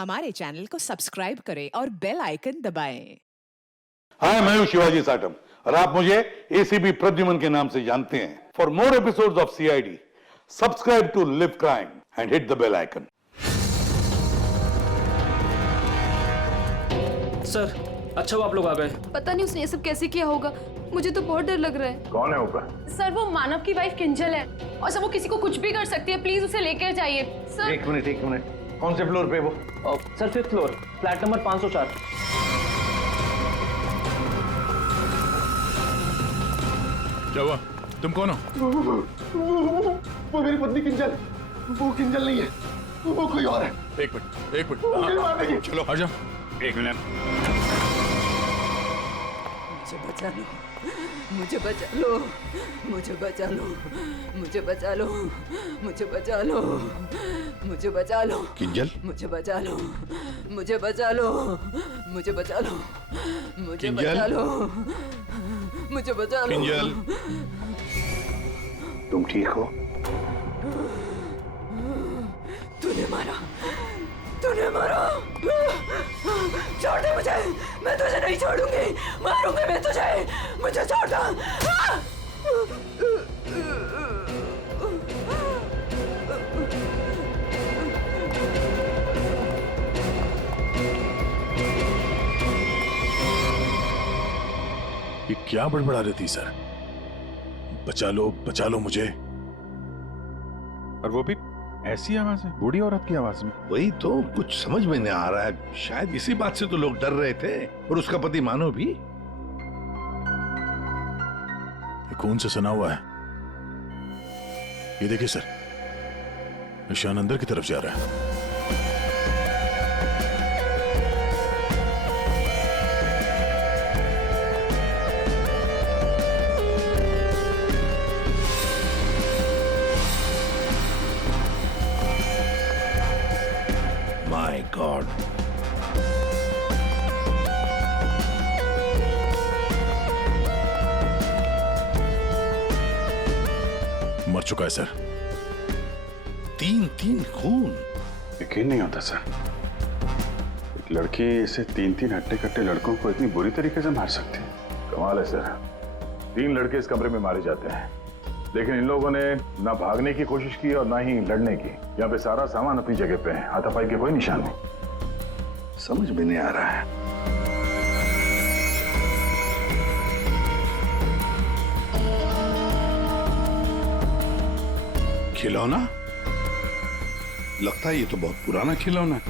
हमारे चैनल को सब्सक्राइब करें और बेल आइकन दबाएं। हाय, मैं हूं शिवाजी साटम और आप मुझे एसीपी प्रद्युमन के नाम से जानते हैं। For more episodes of CID, subscribe to Liv Crime and hit the bell icon. Sir, अच्छा वो आप लोग आ गए। पता नहीं उसने ये सब कैसे किया होगा, मुझे तो बहुत डर लग रहा है। कौन है ऊपर? सर वो मानव की वाइफ किंजल है और सर वो किसी को कुछ भी कर सकती है, प्लीज उसे लेकर जाइए सर। एक मिनट, कौन से फ्लोर पे वो? Sir 5th floor, flat number 504। क्या हुआ? तुम कौन हो? वो मेरी पत्नी किंजल। वो किंजल नहीं है, वो कोई और है। एक मिनट हाँ, चलो आ जाओ। एक मिनट। मुझे बचा लो, मुझे बचा लो, मुझे बचा लो, मुझे बचा लो, मुझे बचा लो, किंजल, मुझे बचा लो, मुझे बचा लो, मुझे बचा लो, मुझे बचा लो, मुझे बचा लो। किंजल, तुम ठीक हो? तूने मारा, तूने मारा। छोड़ दे मुझे, मैं तुझे नहीं छोड़ूंगी, मारूंगी मैं तुझे, मुझे छोड़ दो। ये क्या बड़बड़ा रही थी सर? बचा लो मुझे। और वो भी ऐसी आवाज है, बूढ़ी औरत की आवाज में। वही तो कुछ समझ में नहीं आ रहा है। शायद इसी बात से तो लोग डर रहे थे, और उसका पति मानव भी। ये खून से सना हुआ है। ये देखिए सर, निशान अंदर की तरफ जा रहा है। My God. मर चुका है सर। 3 खून। यकीन नहीं होता सर, एक लड़की इसे 3 हट्टे कट्टे लड़कों को इतनी बुरी तरीके से मार सकती है। कमाल है सर। 3 लड़के इस कमरे में मारे जाते हैं, लेकिन इन लोगों ने ना भागने की कोशिश की और ना ही लड़ने की। यहाँ पे सारा सामान अपनी जगह पे है, हाथापाई के कोई निशान नहीं। समझ में नहीं आ रहा है। खिलौना? लगता है ये तो बहुत पुराना खिलौना है।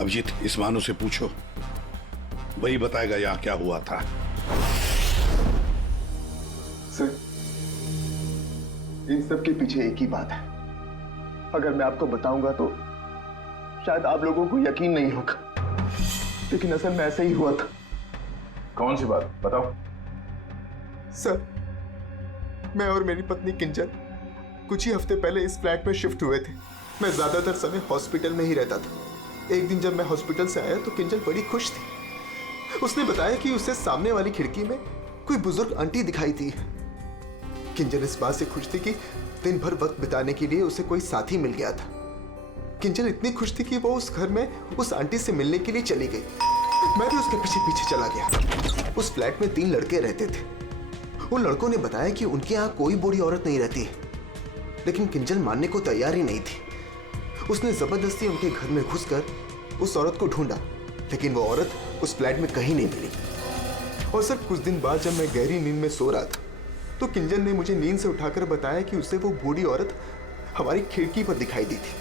अभिजीत, इस मानो से पूछो, वही बताएगा यहाँ क्या हुआ था। सर, इन सब के पीछे एक ही बात है। अगर मैं आपको बताऊंगा तो शायद आप लोगों को यकीन नहीं होगा, लेकिन असल में ऐसा ही हुआ था। कौन सी बात बताओ? सर, मैं और मेरी पत्नी किंजल कुछ ही हफ्ते पहले इस फ्लैट में शिफ्ट हुए थे। मैं ज्यादातर समय हॉस्पिटल में ही रहता था। एक दिन जब मैं हॉस्पिटल से आया तो किंजल बड़ी खुश थी। उसने बताया कि उसे सामने वाली खिड़की में कोई बुजुर्ग आंटी दिखाई थी। किंजल इस बात से खुश थी कि दिन भर वक्त बिताने के लिए उसे कोई साथी मिल गया था। किंजल इतनी खुश थी कि वो उस घर में उस आंटी से मिलने के लिए चली गई। मैं भी उसके पीछे पीछे चला गया। उस फ्लैट में 3 लड़के रहते थे। उन लड़कों ने बताया कि उनके यहाँ कोई बूढ़ी औरत नहीं रहती है, लेकिन किंजल मानने को तैयार ही नहीं थी। उसने जबरदस्ती उनके घर में घुसकर उस औरत को ढूंढा, लेकिन वो औरत उस फ्लैट में कहीं नहीं मिली। और सर, कुछ दिन बाद जब मैं गहरी नींद में सो रहा था तो किंजल ने मुझे नींद से उठाकर बताया कि उसे वो बूढ़ी औरत हमारी खिड़की पर दिखाई दी थी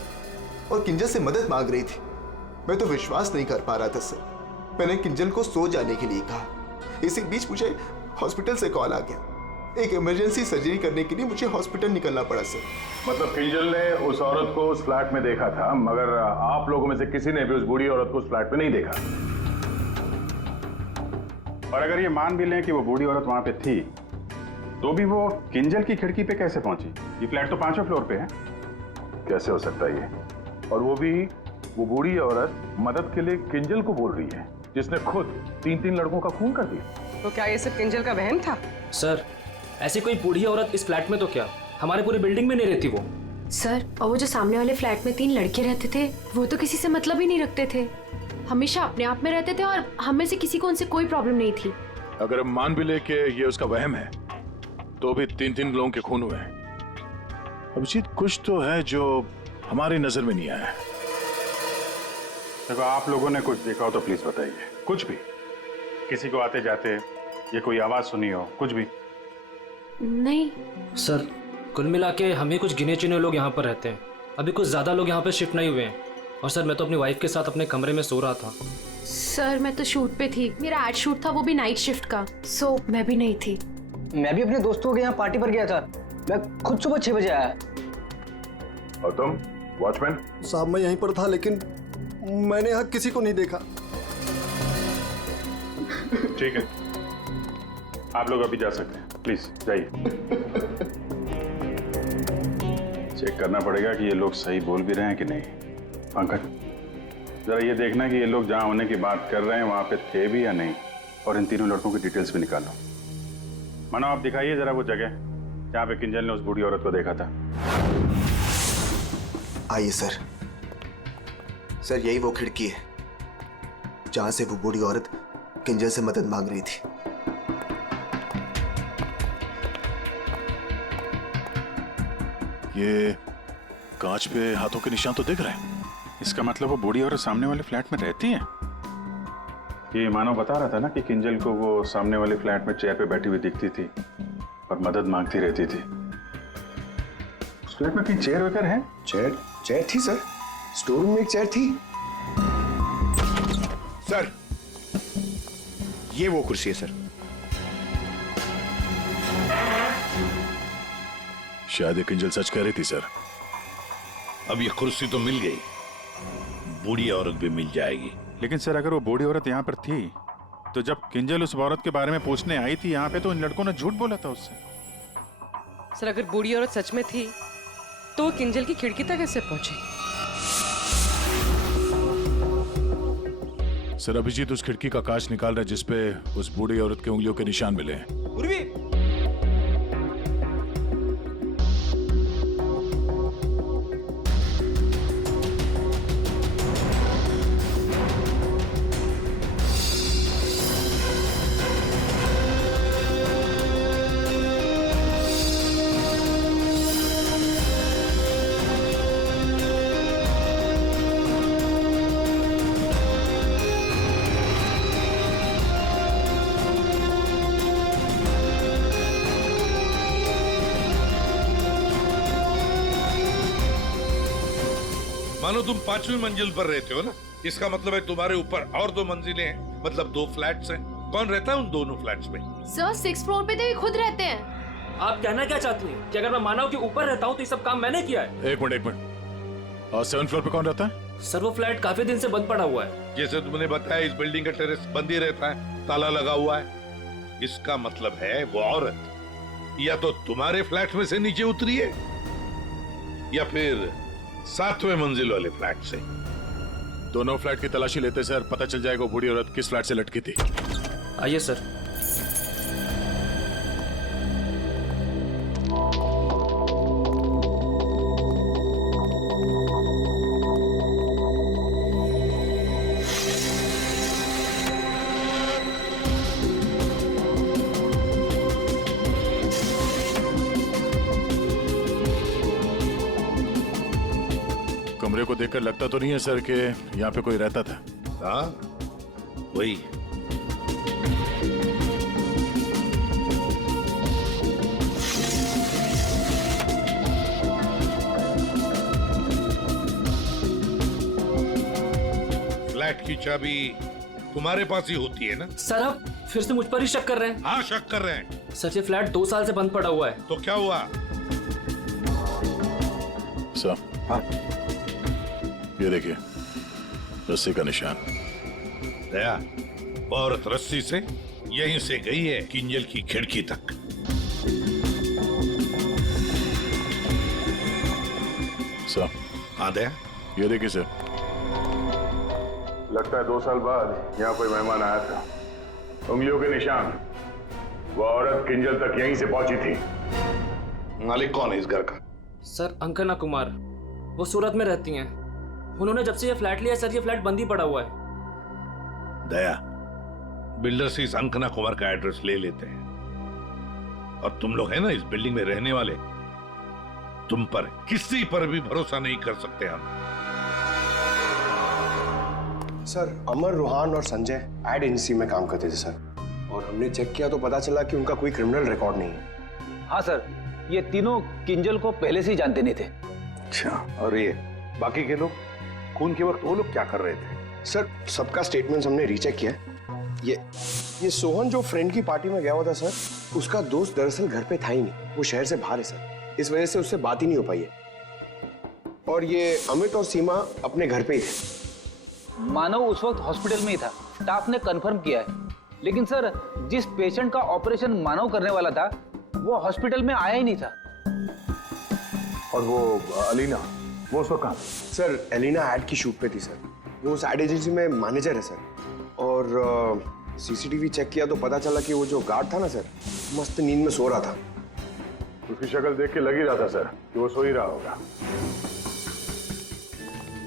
और किंजल से मदद मांग रही थी। मैं तो विश्वास नहीं कर पा रहा था सर। मैंने किंजल को सो जाने के लिए कहा। इसी बीच मुझे हॉस्पिटल से कॉल आ गया। एक इमरजेंसी सर्जरी करने के लिए मुझे हॉस्पिटल निकलना पड़ा सर। मतलब किंजल ने उस औरत को उस फ्लैट में देखा था, मगर आप लोगों में से किसी ने भी उस बूढ़ी औरत को उस फ्लैट में नहीं देखा। और अगर ये मान भी लें कि वो बूढ़ी औरत वहां पे थी, तो भी वो किंजल की खिड़की पे कैसे पहुंची? ये फ्लैट तो 5वें फ्लोर पे है। कैसे हो सकता है ये? और वो भी वो बूढ़ी औरत मदद के लिए किंजल को बोल रही है, जिसने खुद 3 लड़कों का खून कर दिया। तो क्या ये सब किंजल का वहम था? सर, ऐसी कोई बूढ़ी औरत इस फ्लैट में तो क्या, हमारे पूरी बिल्डिंग में नहीं रहती वो। सर, और वो जो सामने वाले फ्लैट में 3 लड़के रहते थे, वो तो किसी से मतलब ही नहीं रखते थे। हमेशा अपने आप में रहते थे और हम में से किसी को उनसे कोई प्रॉब्लम नहीं थी। अगर हम मान भी ले कि ये उसका वहम है, तो भी 3 लोगों के खून हुए हैं। अभिजीत, कुछ तो है जो हमारी नजर में नहीं आया। देखो, आप लोगों ने कुछ देखा हो तो प्लीज बताइए, कुछ भी, किसी को आते जाते ये कोई आवाज सुनी हो, कुछ भी। नहीं सर, कुल मिला के हम ही कुछ गिने चुने लोग यहाँ पर रहते हैं। अभी कुछ ज़्यादा लोग यहाँ पर शिफ्ट नहीं हुए हैं। और सर, मैं तो अपनी वाइफ के साथ अपने कमरे में सो रहा था। सर, मैं तो शूट पे थी। मेरा एड शूट था, वो भी नाइट शिफ्ट का, सो मैं भी नहीं थी। मैं भी अपने दोस्तों के यहाँ पार्टी पर गया था। मैं खुद सुबह 6 बजे आया। और तुम वॉचमैन? साहब, मैं यहीं पर था, लेकिन मैंने यहाँ किसी को नहीं देखा। ठीक है, आप लोग अभी जा सकते हैं, प्लीज जाइए। चेक करना पड़ेगा कि ये लोग सही बोल भी रहे हैं कि नहीं। पंकज, जरा ये देखना कि ये लोग जहां होने की बात कर रहे हैं वहां पे थे भी या नहीं, और इन तीनों लड़कों की डिटेल्स भी निकालो। मानो, आप दिखाइए जरा वो जगह जहां पे किंजल ने उस बूढ़ी औरत को देखा था। आइए सर। सर, यही वो खिड़की है जहां से वो बूढ़ी औरत किंजल से मदद मांग रही थी। ये कांच पे हाथों के निशान तो दिख रहे हैं। इसका मतलब वो बूढ़ी औरत सामने वाले फ्लैट में रहती है। ये मानव बता रहा था ना कि किंजल को वो सामने वाले फ्लैट में चेयर पे बैठी हुई दिखती थी और मदद मांगती रहती थी। उस फ्लैट में कहीं चेयर वगैरह है? चेयर थी सर, स्टोर रूम में एक चेयर थी। सर, ये वो कुर्सी है सर। शायद ये किंजल सच कह रही थी सर। अब ये कुर्सी तो मिल गई, बूढ़ी औरत भी मिल जाएगी। लेकिन सर, अगर वो बूढ़ी औरत यहाँ पर थी तो जब किंजल उस औरत के बारे में पूछने आई थी यहाँ पे, तो इन लड़कों ने झूठ बोला था उससे। सर, अगर बूढ़ी औरत सच में थी तो वो किंजल की खिड़की तक कैसे पहुंची? सर, अभिजीत उस खिड़की का कांच निकाल रहा है जिसपे उस बूढ़ी औरत के उंगलियों के निशान मिले हैं। मानो तुम 5वीं मंजिल पर रहते हो ना, इसका मतलब है तुम्हारे ऊपर और 2 मंजिलें हैं, मतलब 2 फ्लैट्स हैं। कौन रहता है उन दोनों फ्लैट्स में? सर, 6th फ्लोर पे तो ये खुद रहते हैं। आप कहना क्या चाहती हैं कि अगर मैं मानव के ऊपर रहता हूँ तो ये सब काम मैंने किया है? एक मिनट। और 7th फ्लोर पे कौन रहता है? सर, वो फ्लैट काफी दिन से बंद पड़ा हुआ है। जैसे तुमने बताया, इस बिल्डिंग का टेरेस बंद ही रहता है, ताला लगा हुआ है। इसका मतलब है वो औरत या तो तुम्हारे फ्लैट में से नीचे उतरी है या फिर 7वें मंजिल वाले फ्लैट से। दोनों फ्लैट की तलाशी लेते सर, पता चल जाएगा वो बूढ़ी औरत किस फ्लैट से लटकी थी। आइए सर। कमरे को देखकर लगता तो नहीं है सर कि यहाँ पे कोई रहता था। हाँ, वही। फ्लैट की चाबी तुम्हारे पास ही होती है ना? सर, आप फिर से मुझ पर ही शक कर रहे हैं? हाँ, शक कर रहे हैं। सर, ये फ्लैट 2 साल से बंद पड़ा हुआ है। तो क्या हुआ? सर, हाँ? ये देखिए, रस्सी का निशान। दया, औरत रस्सी से यहीं से गई है किंजल की खिड़की तक। सर। हाँ दया, ये देखिए सर। लगता है 2 साल बाद यहाँ कोई मेहमान आया था। उंगलियों के निशान, वो औरत किंजल तक यहीं से पहुंची थी। मालिक कौन है इस घर का? सर अंकना कुमार, वो सूरत में रहती हैं। उन्होंने जब से ये फ्लैट लिया सर, ये फ्लैट बंद ही पड़ा हुआ है। दया, बिल्डर से इस अंकना कुमार का एड्रेस ले लेते हैं, और तुम लोग है ना इस बिल्डिंग में रहने वाले, तुम पर किसी पर भी भरोसा नहीं कर सकते हम। सर, अमर, रूहान और संजय एड एजेंसी में काम करते थे सर, और हमने चेक किया तो पता चला कि उनका कोई क्रिमिनल रिकॉर्ड नहीं है। हाँ सर, ये तीनों किंजल को पहले से ही जानते नहीं थे। अच्छा, और ये बाकी के लोग, खून के वक्त वो लोग क्या कर रहे थे? सर, सबका स्टेटमेंट्स हमने रीचेक किया। ये सोहन जो फ्रेंड की पार्टी में गया हुआ था सर, उसका दोस्त दरअसल घर पे था ही नहीं, वो शहर से बाहर है सर, इस वजह से उससे बात ही नहीं हो पाई है। और ये अमित और सीमा अपने घर पे ही थे। मानव उस वक्त हॉस्पिटल में ही था, स्टाफ ने कंफर्म किया है। लेकिन सर, जिस पेशेंट का ऑपरेशन मानव करने वाला था वो हॉस्पिटल में आया ही नहीं था। और वो अलीना, वो उस वक्त कहाँ? सर, एलिना एड की शूट पे थी सर, वो उस एड एजेंसी में मैनेजर है सर। और सीसीटीवी चेक किया तो पता चला कि वो जो गार्ड था ना सर, मस्त नींद में सो रहा था। उसकी शक्ल देख के लग ही रहा था सर कि वो सो ही रहा होगा।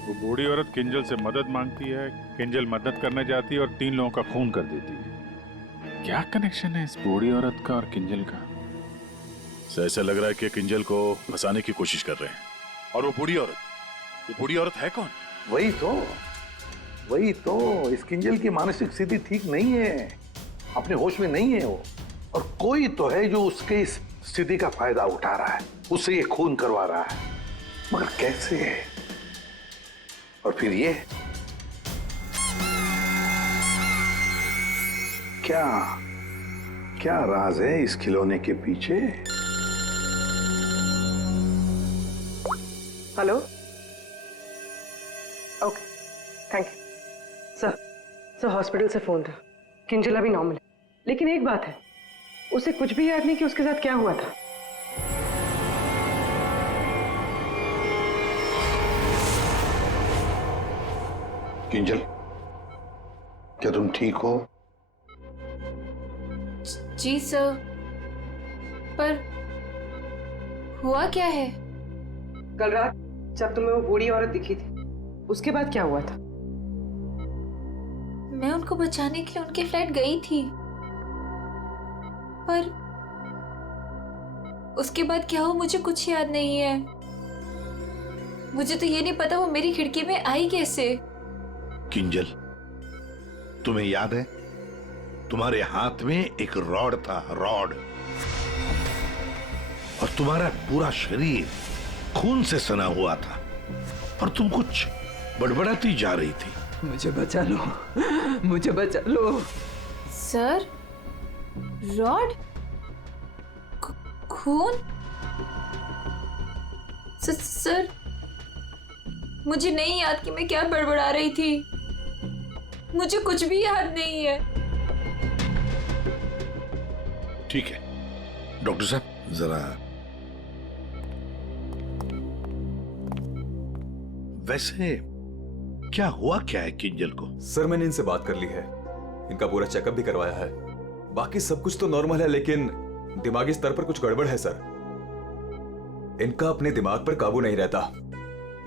वो बूढ़ी औरत किंजल से मदद मांगती है, किंजल मदद करना चाहती है और 3 लोगों का खून कर देती है। क्या कनेक्शन है इस बूढ़ी औरत का और किंजल का? ऐसा लग रहा है कि किंजल को फंसाने की कोशिश कर रहे हैं। और वो बूढ़ी औरत है कौन? वही तो इस किंजल की मानसिक स्थिति ठीक नहीं है, अपने होश में नहीं है वो, और कोई तो है जो उसके इस स्थिति का फायदा उठा रहा है, उससे ये खून करवा रहा है, मगर कैसे? और फिर ये क्या राज है इस खिलौने के पीछे? Hello, okay, thank you sir. Hospital से फोन था, किंजल अभी नॉर्मल है, लेकिन एक बात है, उसे कुछ भी याद नहीं कि उसके साथ क्या हुआ था। किंजल, क्या तुम ठीक हो? जी सर, पर हुआ क्या है? कल रात जब तुम्हें वो बूढ़ी औरत दिखी थी, उसके बाद क्या हुआ था? मैं उनको बचाने के लिए उनके फ्लैट गई थी, पर उसके बाद क्या हुआ मुझे कुछ याद नहीं है। मुझे तो ये नहीं पता वो मेरी खिड़की में आई कैसे। किंजल, तुम्हें याद है तुम्हारे हाथ में एक रॉड था, रॉड, और तुम्हारा पूरा शरीर खून से सना हुआ था, और तुम कुछ बड़बड़ाती जा रही थी। मुझे बचा लो, मुझे बचा लो। सर, रॉड, खून? सर, मुझे नहीं याद कि मैं क्या बड़बड़ा रही थी, मुझे कुछ भी याद नहीं है। ठीक है डॉक्टर साहब, जरा वैसे क्या हुआ क्या है किंजल को? सर, मैंने इनसे बात कर ली है, इनका पूरा चेकअप भी करवाया है, बाकी सब कुछ तो नॉर्मल है, लेकिन दिमागी स्तर पर कुछ गड़बड़ है सर। इनका अपने दिमाग पर काबू नहीं रहता।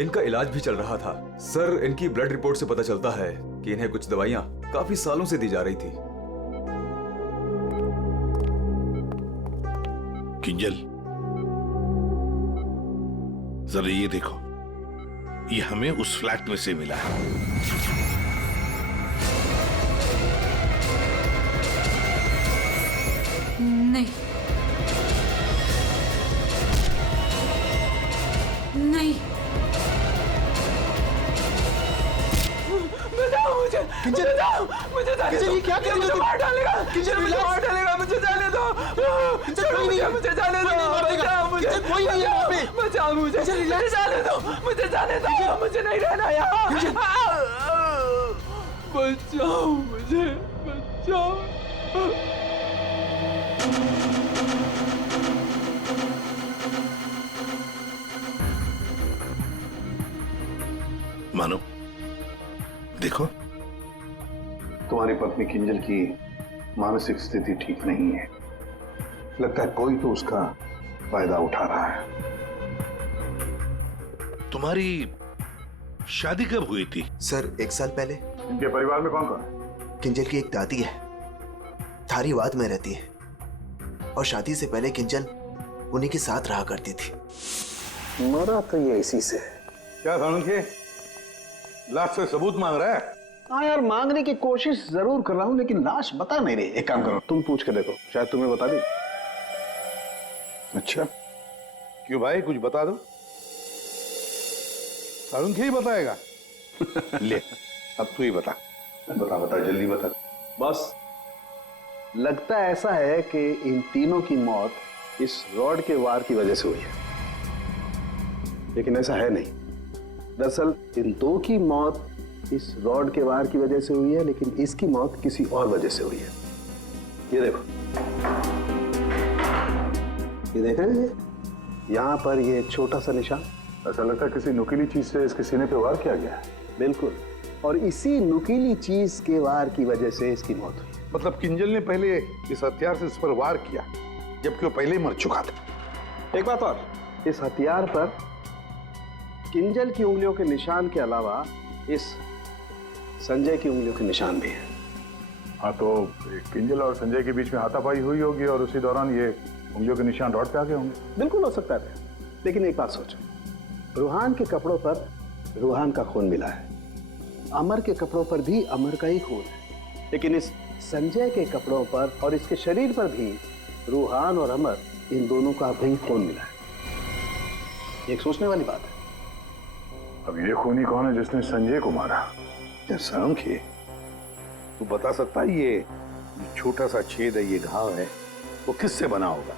इनका इलाज भी चल रहा था सर। इनकी ब्लड रिपोर्ट से पता चलता है कि इन्हें कुछ दवाइयां काफी सालों से दी जा रही थी। किंजल, जरा ये देखो, ये हमें उस फ्लैट में से मिला है। नहीं, नहीं, बचाओ मुझे, मुझे जाने दो। क्या कर रही हो? मार डालेगा, मुझे मार डालेगा, मुझे जाने दो, मुझे जाने दो, बचाओ मुझे, कोई नहीं है यहाँ पे, बचाओ मुझे, जाने दो, मुझे जाने दो, मुझे नहीं रहना यहाँ, बचाओ मुझे, बचाओ। मानो, देखो, तुम्हारी पत्नी किंजल की मानसिक स्थिति ठीक नहीं है, लगता है कोई तो उसका फायदा उठा रहा है। तुम्हारी शादी कब हुई थी? सर 1 साल पहले। इनके परिवार में कौन कौन है? किंजल की एक दादी है, धारीवाद में रहती है, और शादी से पहले किंजल उन्हीं के साथ रहा करती थी। मरा तो ये इसी से। क्या सालुंखे, लाश से सबूत मांग रहा है? हाँ यार, मांगने की कोशिश जरूर कर रहा हूँ, लेकिन लाश बता नहीं रही। एक काम करो, तुम पूछ के देखो, शायद तुम्हें बता दी। अच्छा, क्यों भाई, कुछ बता दो। सालुंखे ही बताएगा? ले, अब तू ही बता। बता जल्दी बता। बस लगता ऐसा है कि इन तीनों की मौत इस रॉड के वार की वजह से हुई है, लेकिन ऐसा है नहीं। दरअसल इन दो की मौत इस रॉड के वार की वजह से हुई है, लेकिन इसकी मौत किसी और वजह से हुई है। ये देखो, ये देख रहे हैं, यहाँ पर ये छोटा सा निशान। ऐसा लगता है किसी नुकीली चीज से इसके सीने पे वार किया गया है। बिल्कुल, और इसी नुकीली चीज के वार की वजह से इसकी मौत हुई। मतलब किंजल ने पहले इस हथियार से इस पर वार किया, जबकि वो पहले ही मर चुका था। एक बात और, इस हथियार पर किंजल की उंगलियों के निशान के अलावा इस संजय की उंगलियों के निशान भी हैं। हाँ, तो किंजल और संजय के बीच में हाथापाई हुई होगी और उसी दौरान ये उंगलियों के निशान रॉड पे आ गए होंगे। बिल्कुल हो सकता है, लेकिन एक बात सोचो, रूहान के कपड़ों पर रूहान का खून मिला है, अमर के कपड़ों पर भी अमर का ही खून है, लेकिन इस संजय के कपड़ों पर और इसके शरीर पर भी रूहान और अमर, इन दोनों का भी खून मिला है। एक सोचने वाली बात है। अब ये खूनी कौन है जिसने संजय को मारा? सालुंखे, तू बता सकता है ये छोटा सा छेद है, ये घाव है, वो किससे बना होगा?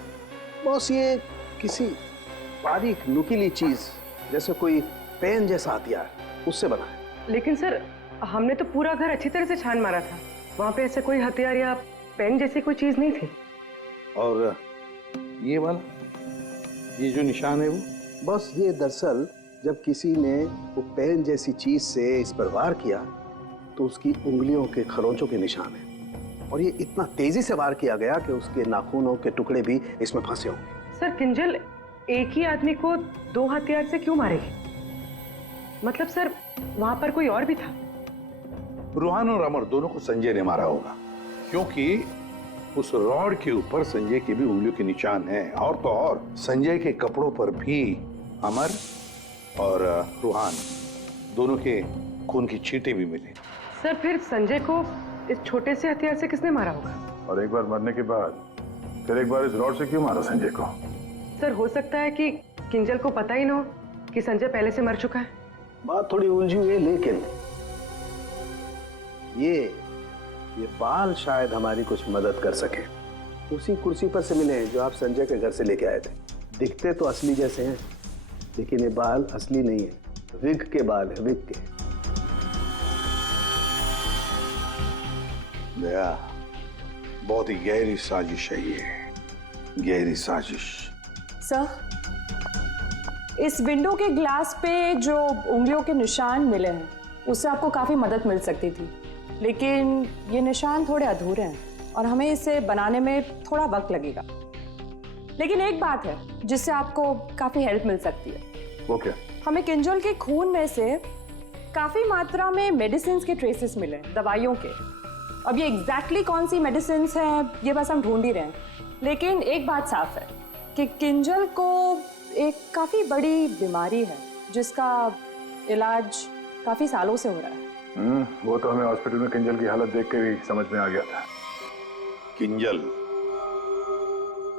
बॉस, ये किसी बारीक नुकीली चीज, जैसे कोई पेन जैसा हथियार, उससे बना है। लेकिन सर, हमने तो पूरा घर अच्छी तरह से छान मारा था, वहां पे ऐसे कोई हथियार या पेन जैसी कोई चीज नहीं थी। और ये वाला, ये जो निशान है वो? बस ये दरअसल जब किसी ने वो पेन जैसी चीज से इस पर वार किया तो उसकी उंगलियों के खरोंचों के निशान है, और ये इतना तेजी से वार किया गया कि उसके नाखूनों के टुकड़े भी इसमें फंसे होंगे। सर, किंजल एक ही आदमी को 2 हथियार से क्यों मारेगी? मतलब सर, वहां पर कोई और भी था? रूहान और अमर दोनों को संजय ने मारा होगा, क्योंकि उस रॉड के ऊपर संजय के भी उंगलियों के निशान हैं, और तो और संजय के कपड़ों पर भी अमर और रूहान दोनों के खून की छींटे भी मिले। सर, फिर संजय को इस छोटे से हथियार से किसने मारा होगा? और एक बार मरने के बाद फिर एक बार इस रॉड से क्यों मारा संजय को? सर, हो सकता है कि किंजल को पता ही ना हो कि संजय पहले से मर चुका है। बात थोड़ी उलझी हुई है, लेकिन ये बाल शायद हमारी कुछ मदद कर सके। उसी कुर्सी पर से मिले हैं जो आप संजय के घर से लेके आए थे। दिखते तो असली जैसे हैं, लेकिन ये बाल असली नहीं है, विग के बाल है, विग के। दया, बहुत ही गहरी साजिश है ये, गहरी साजिश। सर, इस विंडो के ग्लास पे जो उंगलियों के निशान मिले हैं, उससे आपको काफ़ी मदद मिल सकती थी, लेकिन ये निशान थोड़े अधूरे हैं और हमें इसे बनाने में थोड़ा वक्त लगेगा। लेकिन एक बात है जिससे आपको काफ़ी हेल्प मिल सकती है। वो क्या? हमें किंजल के खून में से काफ़ी मात्रा में मेडिसिन के ट्रेसेस मिले, दवाइयों के। अब ये एग्जैक्टली कौन सी मेडिसिन हैं ये बस हम ढूंढ ही रहे हैं, लेकिन एक बात साफ है कि किंजल को एक काफ़ी बड़ी बीमारी है जिसका इलाज काफ़ी सालों से हो रहा है। वो तो हमें हॉस्पिटल में किंजल की हालत देख कर ही समझ में आ गया था। किंजल,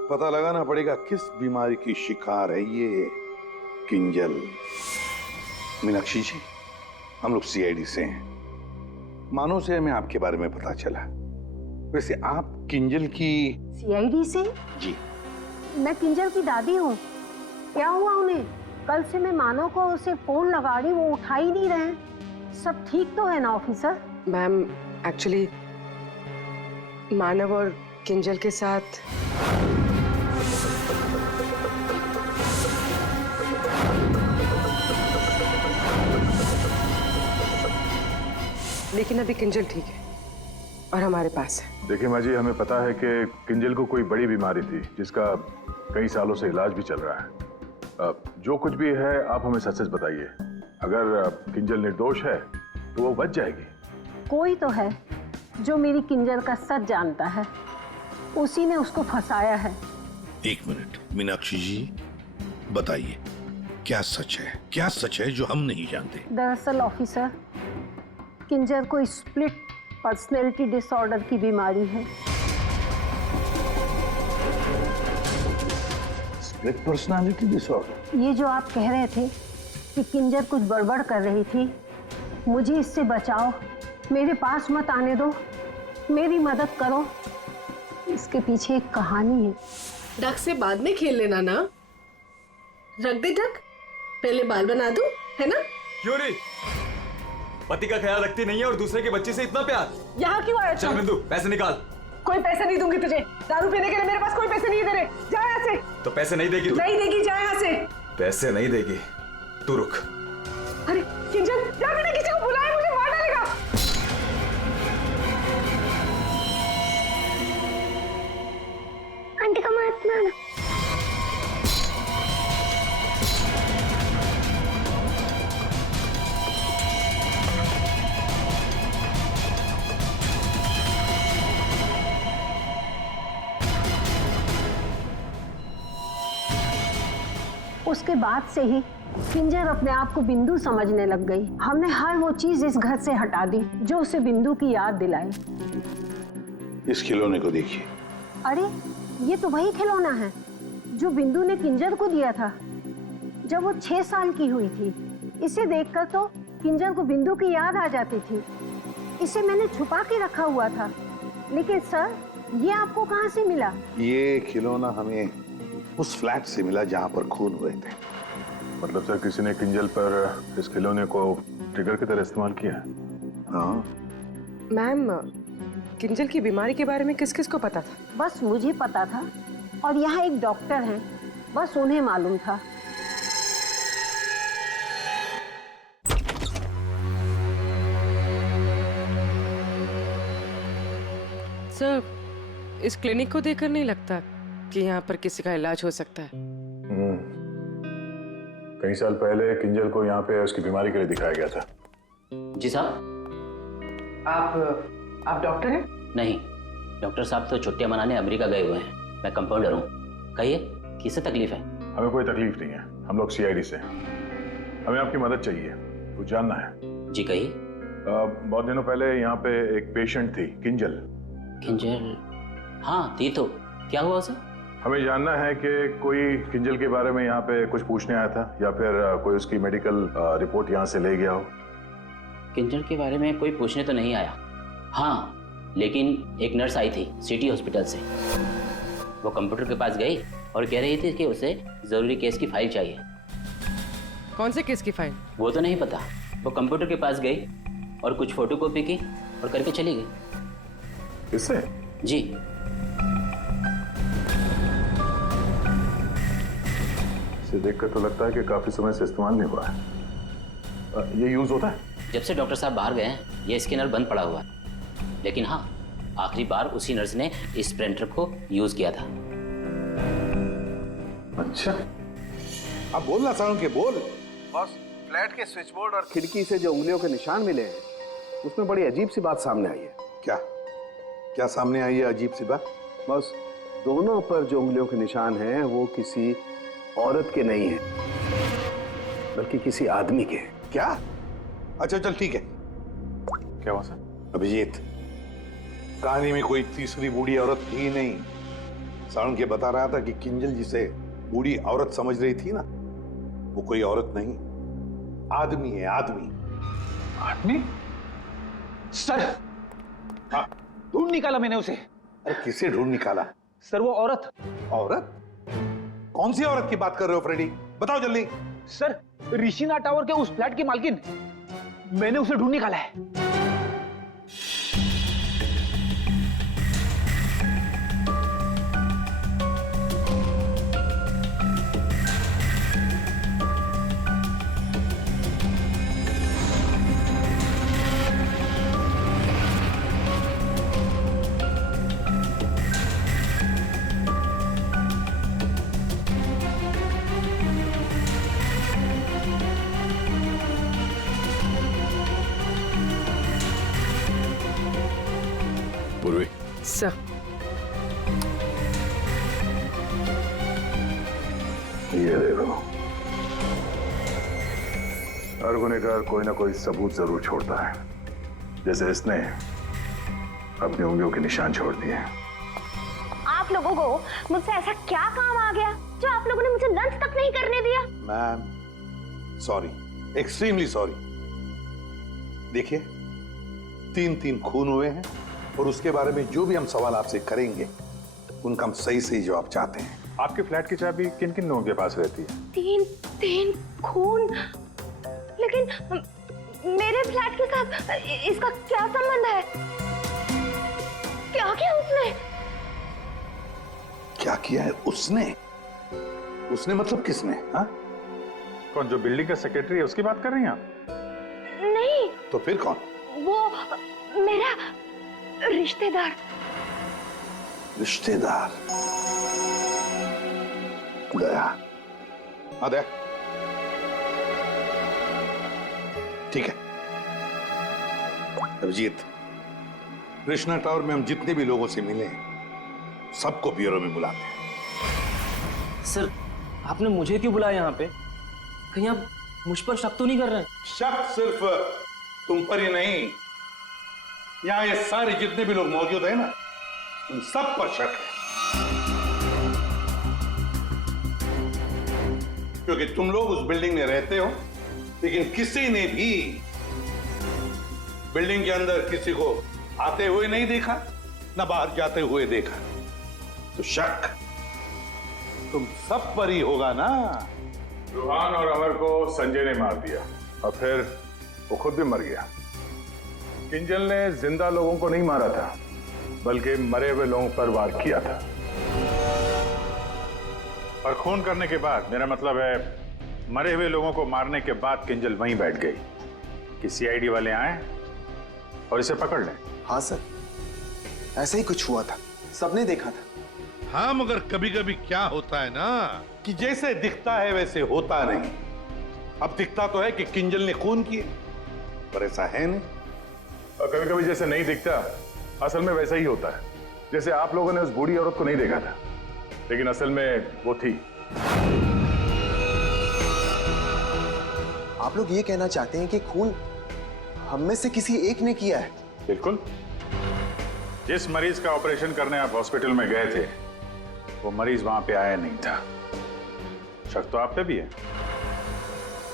पता लगाना पड़ेगा किस बीमारी की शिकार है ये किंजल। मीनाक्षी जी, हम लोग सीआईडी से हैं, मानो से हमें आपके बारे में पता चला। वैसे आप किंजल की? सीआईडी से? जी। मैं किंजल की दादी हूँ। क्या हुआ उन्हें? कल से मैं मानव को उसे फोन लगा रही, वो उठा ही नहीं रहे। सब ठीक तो है ना ऑफिसर? मैम, एक्चुअली मानव और किंजल के साथ लेकिन अभी किंजल ठीक है और हमारे पास है। देखिए माँ जी, हमें पता है कि किंजल को कोई बड़ी बीमारी थी जिसका कई सालों से इलाज भी चल रहा है, जो कुछ भी है आप हमें सच सच बताइए। अगर किंजल निर्दोष है तो वो बच जाएगी। कोई तो है जो मेरी किंजल का सच जानता है, उसी ने उसको फंसाया है। एक मिनट मीनाक्षी जी, बताइए क्या सच है, क्या सच है जो हम नहीं जानते? दरअसल ऑफिसर, किंजल को स्प्लिट पर्सनैलिटी डिसऑर्डर की बीमारी है। Split personality disorder? ये जो आप कह रहे थे कि किंजल कुछ गड़बड़ कर रही थी, मुझे इससे बचाओ, मेरे पास मत आने दो, मेरी मदद करो, इसके पीछे एक कहानी है। डक से बाद में खेल लेना ना, रख दे डक, पहले बाल बना दूं, है ना? क्यों नहीं? पति का ख्याल रखती नहीं है और दूसरे के बच्चे से इतना प्यार। यहाँ क्यों आया? चल बिंदु, पैसे निकाल। कोई पैसे नहीं दूंगी तुझे, दारू पीने के लिए मेरे पास कोई पैसे नहीं है तेरे। जा यहाँ से। तो पैसे नहीं देगी तू? नहीं देगी, जा यहाँ से। पैसे नहीं देगी, तू रुक। अरे किंजल, जा, मैंने किसी को बुलाया, मुझे मार डालेगा। आंटी का मत मारना। उसके बाद से ही किंजल अपने आप को बिंदु समझने लग गई। हमने हर वो चीज इस घर से हटा दी जो उसे बिंदु की याद दिलाई। इस खिलौने को देखिए। अरे ये तो वही खिलौना है जो बिंदु ने किंजल को दिया था जब वो 6 साल की हुई थी। इसे देखकर तो किंजल को बिंदु की याद आ जाती थी। इसे मैंने छुपा के रखा हुआ था। लेकिन सर, ये आपको कहाँ से मिला? ये खिलौना हमें उस फ्लैट से मिला जहाँ पर खून हुए थे। मतलब सर किसी ने किंजल पर इस खिलौने को ट्रिगर की तरह इस्तेमाल किया है? हाँ। मैम, किंजल की बीमारी के बारे में किस किस को पता था? बस मुझे पता था और यहाँ एक डॉक्टर हैं, बस उन्हें मालूम था। सर, इस क्लिनिक को देखकर नहीं लगता कि यहाँ पर किसी का इलाज हो सकता है। कई साल पहले किंजल को यहाँ पे उसकी बीमारी के लिए दिखाया गया था। जी साहब। आप डॉक्टर हैं? नहीं, डॉक्टर साहब तो छुट्टियां मनाने अमेरिका गए हुए हैं। मैं कंपाउंडर हूँ। कहिए, किससे तकलीफ है? हमें कोई तकलीफ नहीं है, हम लोग CID से हैं। हमें आपकी मदद चाहिए, कुछ जानना है। जी कहिए। बहुत दिनों पहले यहाँ पे एक पेशेंट थी, किंजल। किंजल? हाँ थी तो, क्या हुआ उसे? हमें जानना है कि कोई किंजल के बारे में यहाँ पे कुछ पूछने आया था या फिर कोई उसकी मेडिकल रिपोर्ट यहाँ से ले गया हो। किंजल के बारे में कोई पूछने तो नहीं आया। हाँ, लेकिन एक नर्स आई थी सिटी हॉस्पिटल से। वो कंप्यूटर के पास गई और कह रही थी कि उसे जरूरी केस की फाइल चाहिए। कौन से केस की फाइल? वो तो नहीं पता। वो कंप्यूटर के पास गई और कुछ फोटोकॉपी की और करके चली गई। किससे? जी। इसे देखकर तो लगता है कि काफी समय से इस्तेमाल नहीं हुआ है। ये यूज होता है? जब से डॉक्टर साहब बाहर गए हैं ये स्कैनर बंद पड़ा हुआ है। लेकिन हाँ, आखिरी बार उसी नर्स ने इस प्रिंटर को यूज किया था। अच्छा, अब बोलना साउंड के बोल। बॉस, फ्लैट के स्विच बोर्ड और खिड़की से जो उंगलियों के निशान मिले हैं, उसमें बड़ी अजीब सी बात सामने आई है। क्या क्या सामने आई है अजीब सी बात? बस, दोनों पर जो उंगलियों के निशान हैं वो किसी औरत के नहीं है, बल्कि किसी आदमी के। क्या? अच्छा चल ठीक है। क्या हुआ सर? अभिजीत, कहानी में कोई तीसरी बूढ़ी औरत थी ही नहीं। साउंड के बता रहा था कि किंजल जिसे बूढ़ी औरत समझ रही थी ना, वो कोई औरत नहीं, आदमी है, आदमी। आदमी? सर, हाँ, ढूंढ निकाला मैंने उसे। अरे किसे ढूंढ निकाला? सर वो औरत। औरत? कौन सी औरत की बात कर रहे हो फ्रेडी? बताओ जल्दी। सर, ऋषिना टावर के उस फ्लैट की मालकिन, मैंने उसे ढूंढ निकाला है। पूर्वी, सर। ये देखो, हर गुनहगार कोई ना कोई सबूत जरूर छोड़ता है, जैसे इसने अपनी उंगलियों के निशान छोड़ दिए। आप लोगों को मुझसे ऐसा क्या काम आ गया जो आप लोगों ने मुझे लंच तक नहीं करने दिया? Ma'am sorry, extremely sorry. देखिए, 3 खून हुए हैं और उसके बारे में जो भी हम सवाल आपसे करेंगे उनका हम सही सही जवाब चाहते हैं। आपके फ्लैट की चाबी किन किन लोगों के पास रहती है? 3 खून, लेकिन मेरे फ्लैट के साथ इसका क्या संबंध है? क्या किया उसने? क्या किया है उसने? उसने मतलब किसने? हाँ? कौन, जो बिल्डिंग का सेक्रेटरी है उसकी बात कर रही हैं आप? नहीं। तो फिर कौन? वो मेरा रिश्तेदार। रिश्तेदार? दया। हाँ दया, ठीक है। अभिजीत, कृष्णा टावर में हम जितने भी लोगों से मिले सबको ब्यूरो में बुलाते हैं। सर, आपने मुझे क्यों बुलाया यहाँ पे? कहीं आप मुझ पर शक तो नहीं कर रहे हैं? शक सिर्फ तुम पर ही नहीं, यहाँ ये सारे जितने भी लोग मौजूद हैं ना, उन सब पर शक है। क्योंकि तुम लोग उस बिल्डिंग में रहते हो, लेकिन किसी ने भी बिल्डिंग के अंदर किसी को आते हुए नहीं देखा, ना बाहर जाते हुए देखा। तो शक तुम सब पर ही होगा ना। रूहान और अमर को संजय ने मार दिया और फिर वो खुद भी मर गया। किंजल ने जिंदा लोगों को नहीं मारा था, बल्कि मरे हुए लोगों पर वार किया था। और खून करने के बाद, मेरा मतलब है मरे हुए लोगों को मारने के बाद किंजल वहीं बैठ गई कि सीआईडी वाले आए और इसे पकड़ लें। हाँ सर, ऐसा ही कुछ हुआ था, सबने देखा था। हाँ, मगर कभी कभी क्या होता है ना कि जैसे दिखता है वैसे होता नहीं। अब दिखता तो है कि किंजल ने खून किए, पर ऐसा है नहीं। और कभी कभी जैसे नहीं दिखता, असल में वैसा ही होता है। जैसे आप लोगों ने उस बूढ़ी औरत को नहीं देखा था, लेकिन असल में वो थी। आप लोग ये कहना चाहते हैं कि खून हम में से किसी एक ने किया है? बिल्कुल। जिस मरीज का ऑपरेशन करने आप हॉस्पिटल में गए थे, वो मरीज वहां पे आया नहीं था। शक तो आप पे भी है।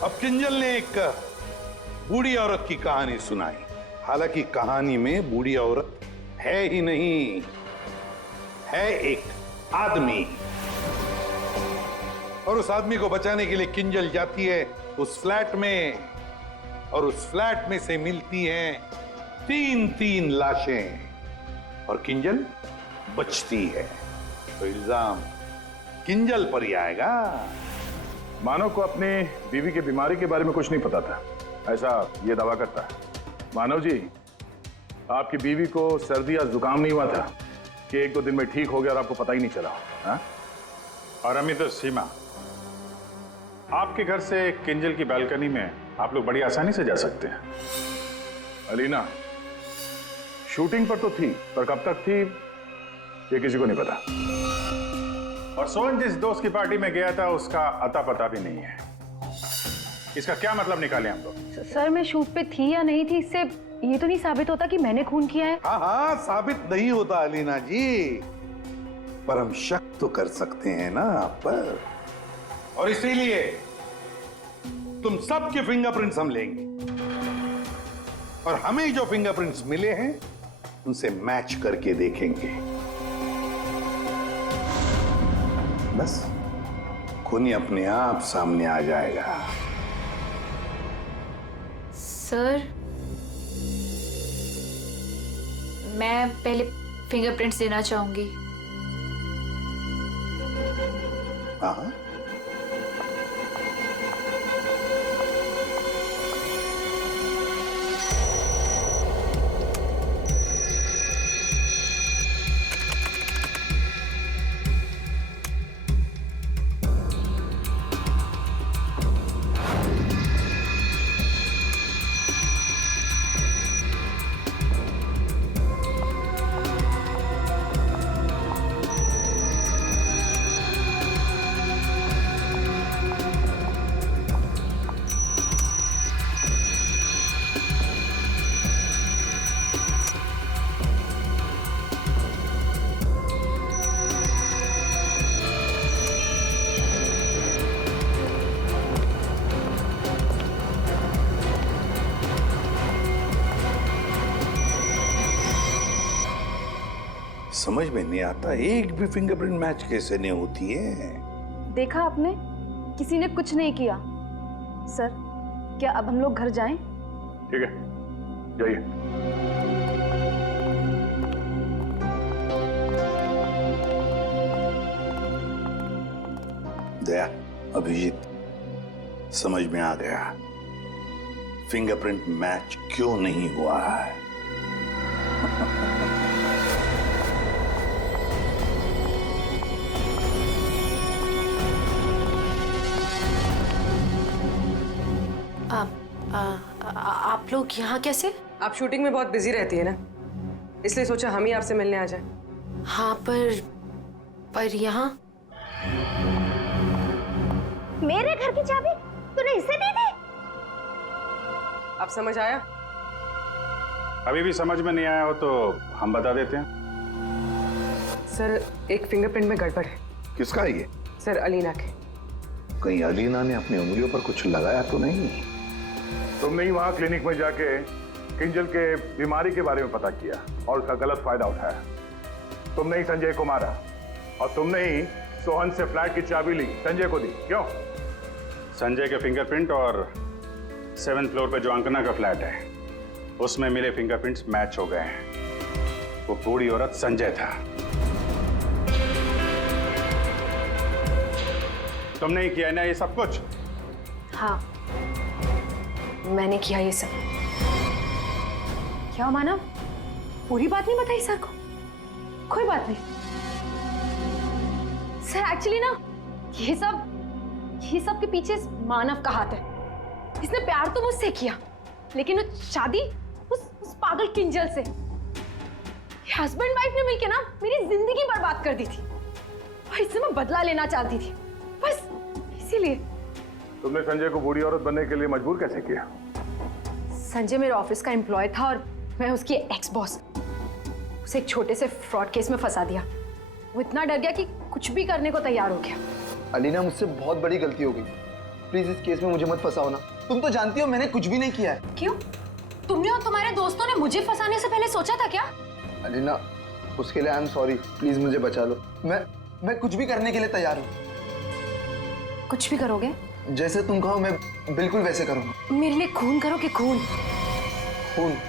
अब किंजल ने एक बूढ़ी औरत की कहानी सुनाई। हालांकि कहानी में बूढ़ी औरत है ही नहीं, है एक आदमी। और उस आदमी को बचाने के लिए किंजल जाती है उस फ्लैट में, और उस फ्लैट में से मिलती हैं 3 लाशें, और किंजल बचती है। तो इल्जाम किंजल पर ही आएगा। मानव को अपनी बीवी की बीमारी के बारे में कुछ नहीं पता था, ऐसा ये दावा करता है। मानव जी, आपकी बीवी को सर्दी या जुकाम नहीं हुआ था कि 1-2 दिन में ठीक हो गया और आपको पता ही नहीं चला? हा? और अमित तो सीमा, आपके घर से किंजल की बालकनी में आप लोग बड़ी आसानी से जा सकते हैं। अलीना शूटिंग पर तो थी, पर कब तक थी ये किसी को नहीं पता। और सोहन जिस दोस्त की पार्टी में गया था, उसका अता पता भी नहीं है। इसका क्या मतलब निकाले हम लोग? सर, मैं शूट पे थी या नहीं थी, इससे ये तो नहीं साबित होता कि मैंने खून किया है। हाँ, साबित नहीं होता अलीना जी, पर हम शक तो कर सकते हैं ना आप पर। और इसीलिए तुम सबके फिंगरप्रिंट्स हम लेंगे, और हमें जो फिंगरप्रिंट्स मिले हैं उनसे मैच करके देखेंगे। बस खूनी अपने आप सामने आ जाएगा। सर, मैं पहले फिंगरप्रिंट्स देना चाहूंगी। हाँ, समझ में नहीं आता, एक भी फिंगरप्रिंट मैच कैसे नहीं होती है। देखा आपने, किसी ने कुछ नहीं किया। सर, क्या अब हम लोग घर जाएं? ठीक है, जाइए। दया, अभिजीत, समझ में आ गया फिंगरप्रिंट मैच क्यों नहीं हुआ है। आप लोग यहाँ कैसे? आप शूटिंग में बहुत बिजी रहती है ना, इसलिए सोचा हम ही आपसे मिलने आ जाएं। हाँ, पर यहाँ मेरे घर की चाबी तूने इसे दी थी? अब समझ आया? अभी भी समझ में नहीं आया हो तो हम बता देते हैं। सर, एक फिंगरप्रिंट में गड़बड़ है। किसका है ये? सर, अलीना के। कहीं अलीना ने अपनी उंगलियों पर कुछ लगाया तो नहीं? तुमने ही वहां क्लिनिक में जाके किंजल के बीमारी के बारे में पता किया और उसका गलत फायदा उठाया। तुमने ही संजय को मारा और तुमने ही सोहन से फ्लैट की चाबी ली, संजय को दी। क्यों? संजय के फिंगरप्रिंट और 7th फ्लोर पे जो अंकना का फ्लैट है उसमें मिले फिंगरप्रिंट्स मैच हो गए हैं। वो बूढ़ी औरत संजय था। तुमने ही किया ना ये सब कुछ? हाँ, मैंने किया ये सब। क्या मानव, पूरी बात नहीं बताई सर को? कोई बात नहीं सर, एक्चुअली ना ये सब के पीछे मानव का हाथ है। इसने प्यार तो मुझसे किया, लेकिन वो शादी उस पागल किंजल से। हस्बैंड वाइफ ने मिलकर ना मेरी जिंदगी बर्बाद कर दी थी और इससे मैं बदला लेना चाहती थी, बस इसीलिए। तुमने संजय को बूढ़ी औरत बनने के लिए मजबूर कैसे किया? संजय मेरे ऑफिस का एम्प्लॉय था और मैं उसकी एक्स बॉस। उसे एक छोटे से फ्रॉड केस में फंसा दिया। वो इतना डर गया कि कुछ भी करने को तैयार हो गया। अलीना, मुझसे बहुत बड़ी गलती हो गई, प्लीज इस केस में मुझे मत फंसाओ ना। तुम तो जानती हो मैंने कुछ भी नहीं किया है। क्यों? तुमने और तुम्हारे दोस्तों ने मुझे फंसाने से पहले सोचा था क्या? अलीना, उसके लिए आई एम सॉरी, प्लीज मुझे बचा लो। मैं कुछ भी करने के लिए तैयार हूँ। कुछ भी करोगे? जैसे तुम कहो मैं बिल्कुल वैसे करूँगा। मेरे लिए खून करोगे? खून?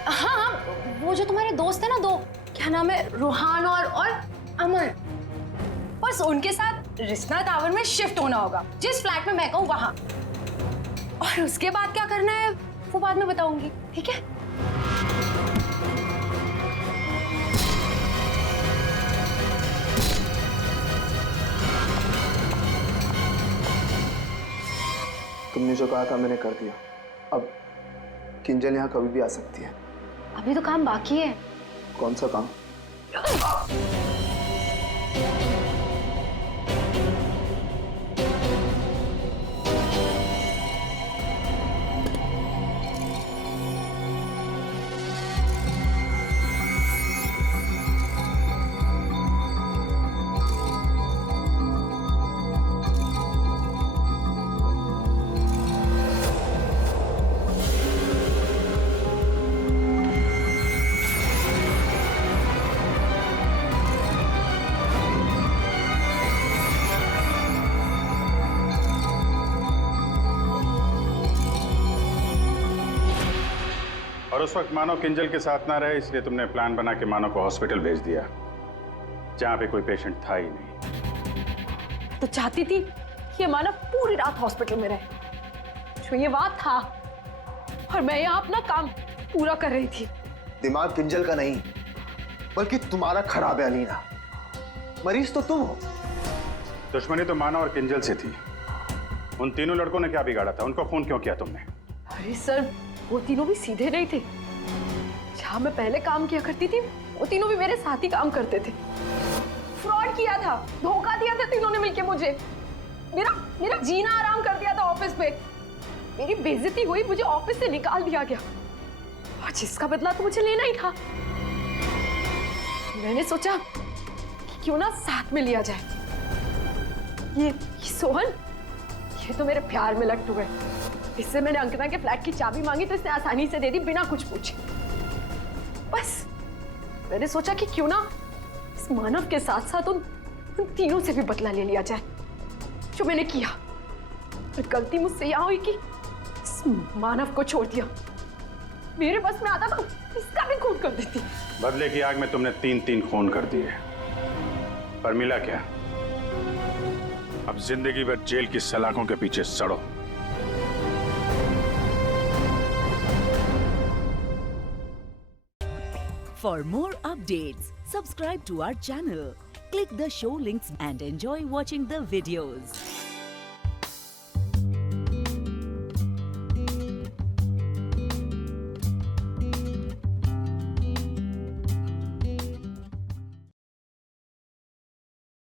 हाँ, वो जो तुम्हारे दोस्त है ना, दो, क्या नाम है, रोहान और अमर, बस उनके साथ रिश्ना टावर में शिफ्ट होना होगा, जिस फ्लैट में मैं कहूँ वहां। और उसके बाद क्या करना है वो बाद में बताऊंगी, ठीक है? तुमने जो कहा था मैंने कर दिया। अब किंजल यहाँ कभी भी आ सकती है। अभी तो काम बाकी है। कौन सा काम? और उस वक्त मानव किंजल के साथ ना रहे, इसलिए तुमने प्लान बना के मानव को हॉस्पिटल भेज दिया जहां पे कोई पेशेंट था ही नहीं। तो चाहती थी कि ये मानव पूरी रात हॉस्पिटल में रहे, जो ये बात था, और मैं यहाँ अपना काम पूरा कर रही थी। दिमाग किंजल का नहीं बल्कि तुम्हारा खराब है अलीना। मरीज तो तुम हो। दुश्मनी तो मानव और किंजल से थी। उन तीनों लड़कों ने क्या बिगाड़ा था? उनको फोन क्यों किया तुमने? अरे सर, वो तीनों भी सीधे नहीं थे। जहां मैं पहले काम किया करती थी वो तीनों भी मेरे साथ ही काम करते थे। फ्रॉड किया था, धोखा दिया था तीनों ने मिलके मुझे। मेरा जीना आराम कर दिया था ऑफिस पे। मेरी बेइज्जती हुई, मुझे ऑफिस से निकाल दिया गया, और जिसका बदला तो मुझे लेना ही था। मैंने सोचा कि क्यों ना साथ में लिया जाए। ये सोहन, ये तो मेरे प्यार में लट्टू है। इससे मैंने अंकना के फ्लैट की चाबी मांगी तो इसने आसानी से दे दी, बिना कुछ पूछे। बस मैंने सोचा कि क्यों ना इस इस मानव के साथ साथ उन तीनों से भी बदला ले लिया जाए जो मैंने किया। और गलती मुझसे यह हुई कि इस मानव को छोड़ दिया। मेरे बस में आता तो इसका भी खून कर देती। बदले की आग में तुमने 3-3 खून कर दिए, पर मिला क्या? अब जिंदगी भर जेल की सलाखों के पीछे सड़ो। For more updates, subscribe to our channel, click the show links and enjoy watching the videos.